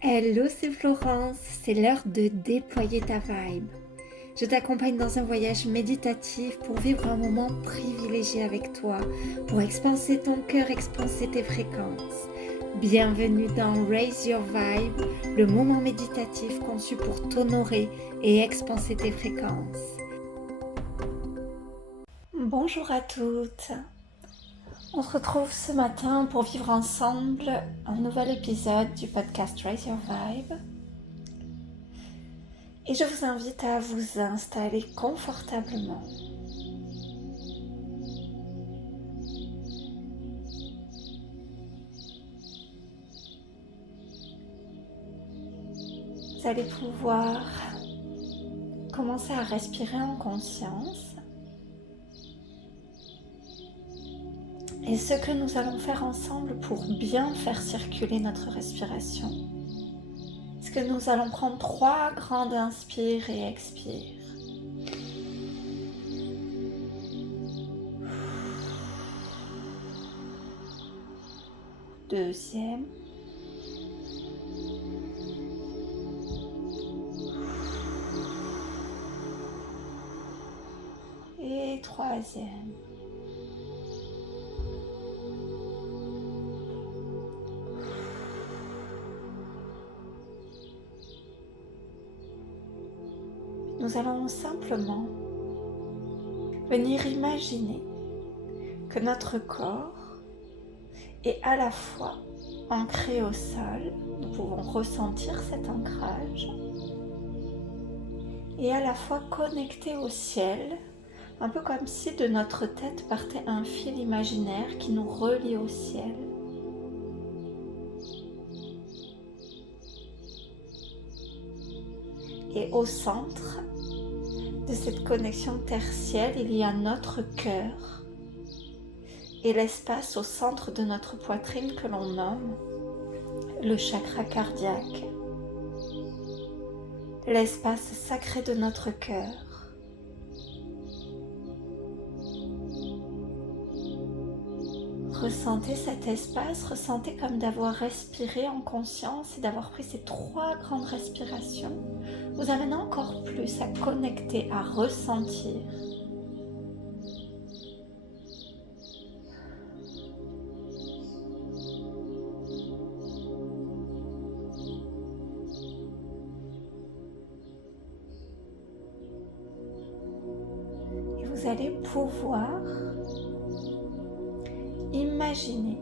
Hello, c'est Florence, c'est l'heure de déployer ta vibe. Je t'accompagne dans un voyage méditatif pour vivre un moment privilégié avec toi, pour expanser ton cœur, expanser tes fréquences. Bienvenue dans Raise Your Vibe, le moment méditatif conçu pour t'honorer et expanser tes fréquences. Bonjour à toutes. On se retrouve ce matin pour vivre ensemble un nouvel épisode du podcast Raise Your Vibe. Et je vous invite à vous installer confortablement. Vous allez pouvoir commencer à respirer en conscience. Et ce que nous allons faire ensemble pour bien faire circuler notre respiration, c'est que nous allons prendre 3 grandes inspires et expires. Deuxième. Et troisième. Nous allons simplement venir imaginer que notre corps est à la fois ancré au sol, nous pouvons ressentir cet ancrage, et à la fois connecté au ciel, un peu comme si de notre tête partait un fil imaginaire qui nous relie au ciel. Et au centre de cette connexion terre-ciel, il y a notre cœur et l'espace au centre de notre poitrine que l'on nomme le chakra cardiaque, l'espace sacré de notre cœur. Ressentez cet espace, ressentez comme d'avoir respiré en conscience et d'avoir pris ces 3 grandes respirations vous amène encore plus à connecter, à ressentir. Et vous allez pouvoir imaginer,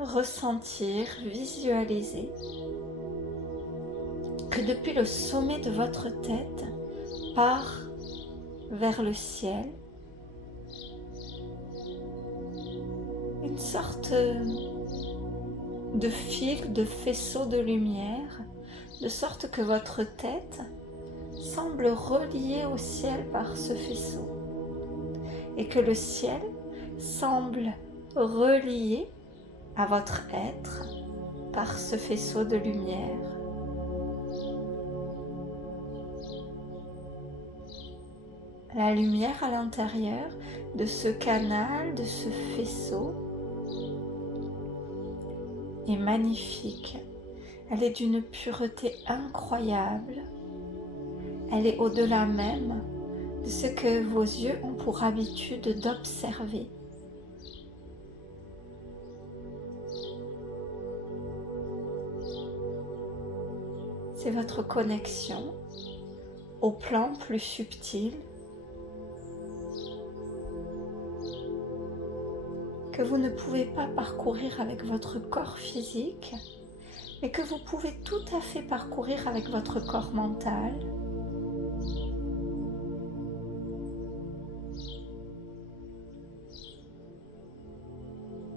ressentir, visualiser que depuis le sommet de votre tête part vers le ciel une sorte de fil, de faisceau de lumière, de sorte que votre tête semble reliée au ciel par ce faisceau et que le ciel semble relié à votre être par ce faisceau de lumière. La lumière à l'intérieur de ce canal, de ce faisceau, est magnifique. Elle est d'une pureté incroyable. Elle est au-delà même de ce que vos yeux ont pour habitude d'observer. C'est votre connexion au plan plus subtil que vous ne pouvez pas parcourir avec votre corps physique, mais que vous pouvez tout à fait parcourir avec votre corps mental,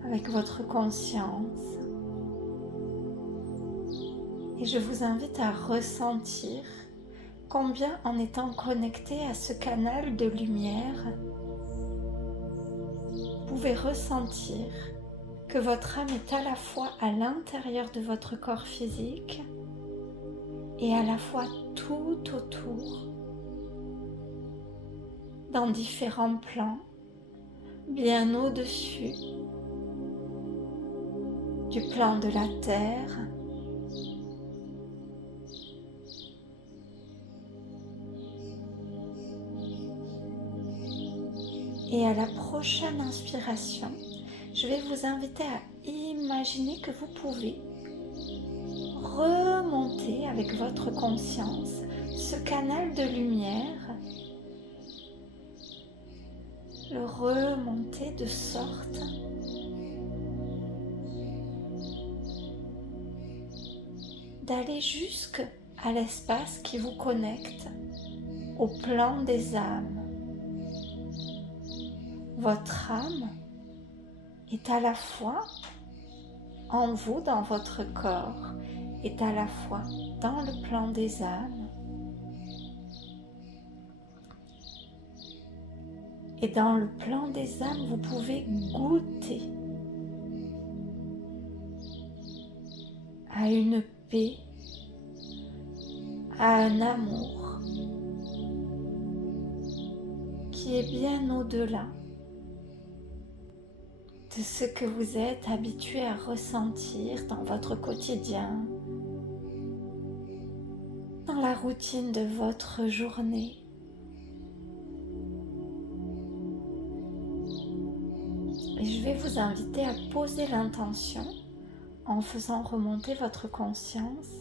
avec votre conscience. Et je vous invite à ressentir combien en étant connecté à ce canal de lumière, vous pouvez ressentir que votre âme est à la fois à l'intérieur de votre corps physique et à la fois tout autour, dans différents plans, bien au-dessus du plan de la terre, Et à la prochaine inspiration, je vais vous inviter à imaginer que vous pouvez remonter avec votre conscience ce canal de lumière, le remonter de sorte d'aller jusqu'à l'espace qui vous connecte au plan des âmes. Votre âme est à la fois en vous, dans votre corps, est à la fois dans le plan des âmes et dans le plan des âmes, vous pouvez goûter à une paix, à un amour qui est bien au-delà de ce que vous êtes habitué à ressentir dans votre quotidien, dans la routine de votre journée. Et je vais vous inviter à poser l'intention en faisant remonter votre conscience,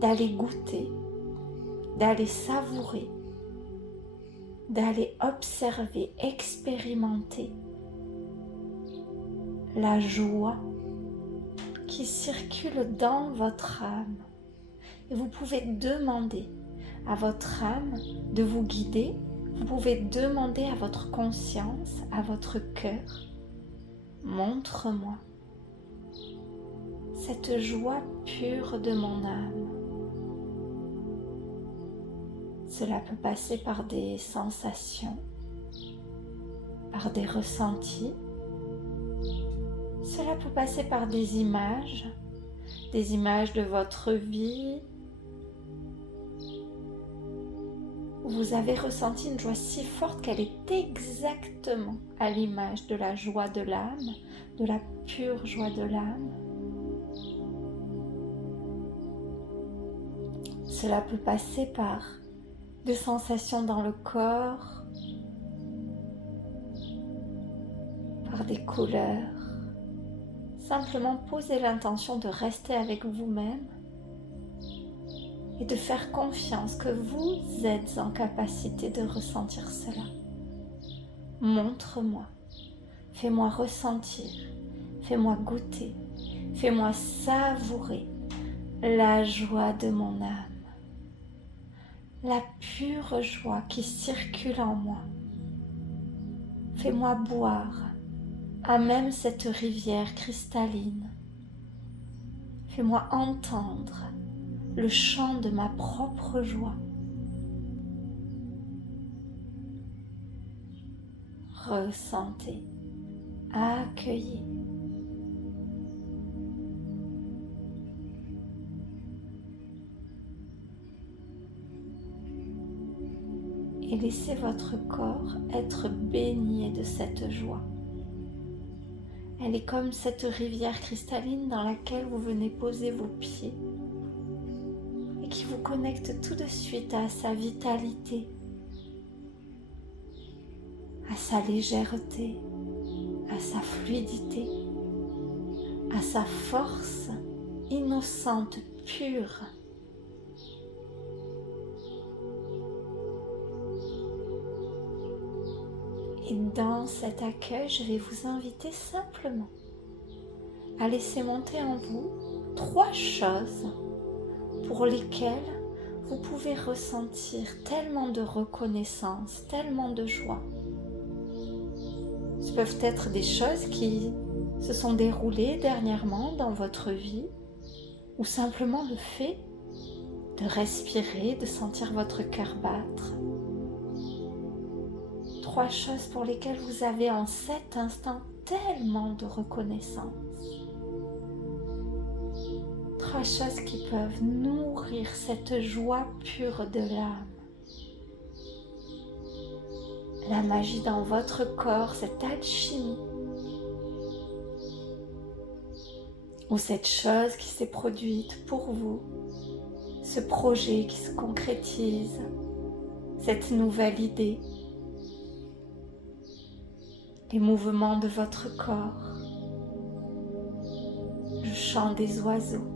d'aller goûter, d'aller savourer, d'aller observer, expérimenter la joie qui circule dans votre âme. Et vous pouvez demander à votre âme de vous guider, vous pouvez demander à votre conscience, à votre cœur, montre-moi cette joie pure de mon âme. Cela peut passer par des sensations, par des ressentis. Cela peut passer par des images de votre vie. Vous avez ressenti une joie si forte qu'elle est exactement à l'image de la joie de l'âme, de la pure joie de l'âme. Cela peut passer par des sensations dans le corps, par des couleurs. Simplement posez l'intention de rester avec vous-même et de faire confiance que vous êtes en capacité de ressentir cela. Montre-moi, fais-moi ressentir, fais-moi goûter, fais-moi savourer la joie de mon âme. La pure joie qui circule en moi. Fais-moi boire à même cette rivière cristalline. Fais-moi entendre le chant de ma propre joie. Ressentez, accueillez. Et laissez votre corps être baigné de cette joie. Elle est comme cette rivière cristalline dans laquelle vous venez poser vos pieds et qui vous connecte tout de suite à sa vitalité, à sa légèreté, à sa fluidité, à sa force innocente, pure. Et dans cet accueil, je vais vous inviter simplement à laisser monter en vous 3 choses pour lesquelles vous pouvez ressentir tellement de reconnaissance, tellement de joie. Ce peuvent être des choses qui se sont déroulées dernièrement dans votre vie, ou simplement le fait de respirer, de sentir votre cœur battre. 3 choses pour lesquelles vous avez en cet instant tellement de reconnaissance. 3 choses qui peuvent nourrir cette joie pure de l'âme. La magie dans votre corps, cette alchimie. Ou cette chose qui s'est produite pour vous, ce projet qui se concrétise, cette nouvelle idée, les mouvements de votre corps, le chant des oiseaux.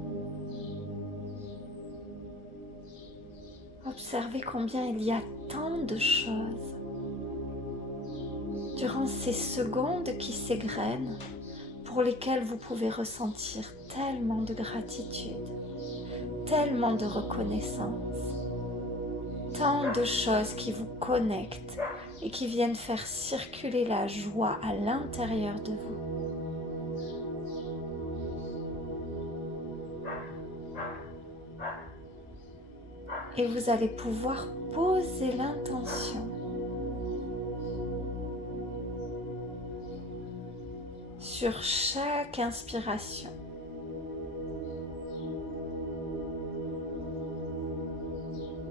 Observez combien il y a tant de choses. Durant ces secondes qui s'égrènent, pour lesquelles vous pouvez ressentir tellement de gratitude, tellement de reconnaissance, tant de choses qui vous connectent et qui viennent faire circuler la joie à l'intérieur de vous. Et vous allez pouvoir poser l'intention sur chaque inspiration.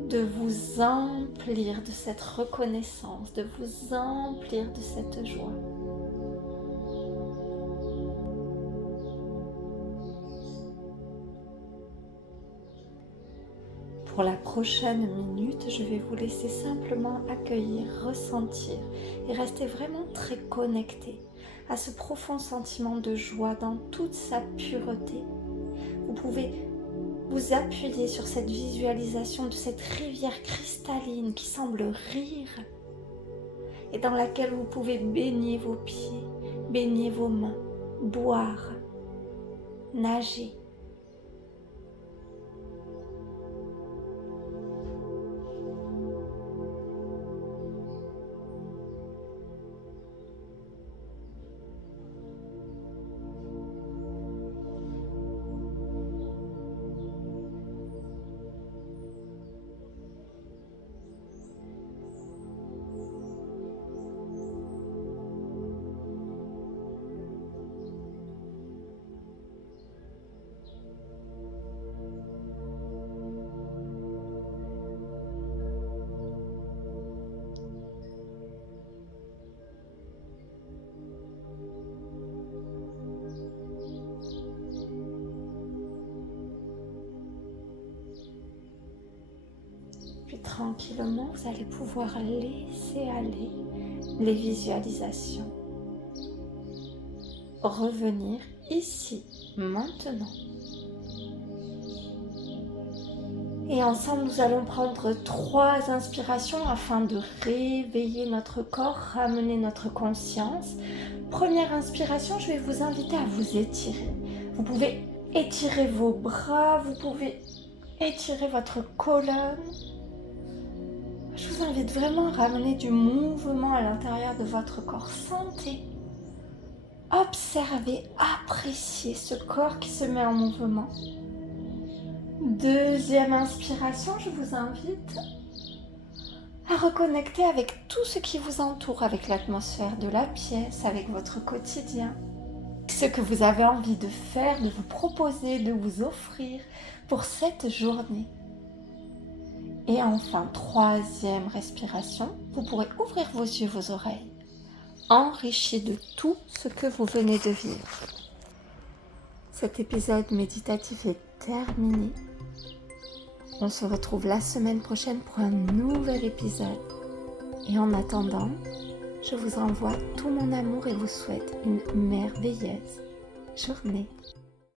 De vous emplir de cette reconnaissance, de vous emplir de cette joie. Pour la prochaine minute, je vais vous laisser simplement accueillir, ressentir et rester vraiment très connecté à ce profond sentiment de joie dans toute sa pureté. Vous pouvez vous appuyer sur cette visualisation de cette rivière cristalline qui semble rire et dans laquelle vous pouvez baigner vos pieds, baigner vos mains, boire, nager. Puis tranquillement, vous allez pouvoir laisser aller les visualisations. Revenir ici, maintenant. Et ensemble, nous allons prendre 3 inspirations afin de réveiller notre corps, ramener notre conscience. Première inspiration, je vais vous inviter à vous étirer. Vous pouvez étirer vos bras, vous pouvez étirer votre colonne. Je vous invite vraiment à ramener du mouvement à l'intérieur de votre corps. Sentez, observez, appréciez ce corps qui se met en mouvement. Deuxième inspiration, je vous invite à reconnecter avec tout ce qui vous entoure, avec l'atmosphère de la pièce, avec votre quotidien. Ce que vous avez envie de faire, de vous proposer, de vous offrir pour cette journée. Et enfin, 3e respiration, vous pourrez ouvrir vos yeux, vos oreilles, enrichis de tout ce que vous venez de vivre. Cet épisode méditatif est terminé. On se retrouve la semaine prochaine pour un nouvel épisode. Et en attendant, je vous envoie tout mon amour et vous souhaite une merveilleuse journée.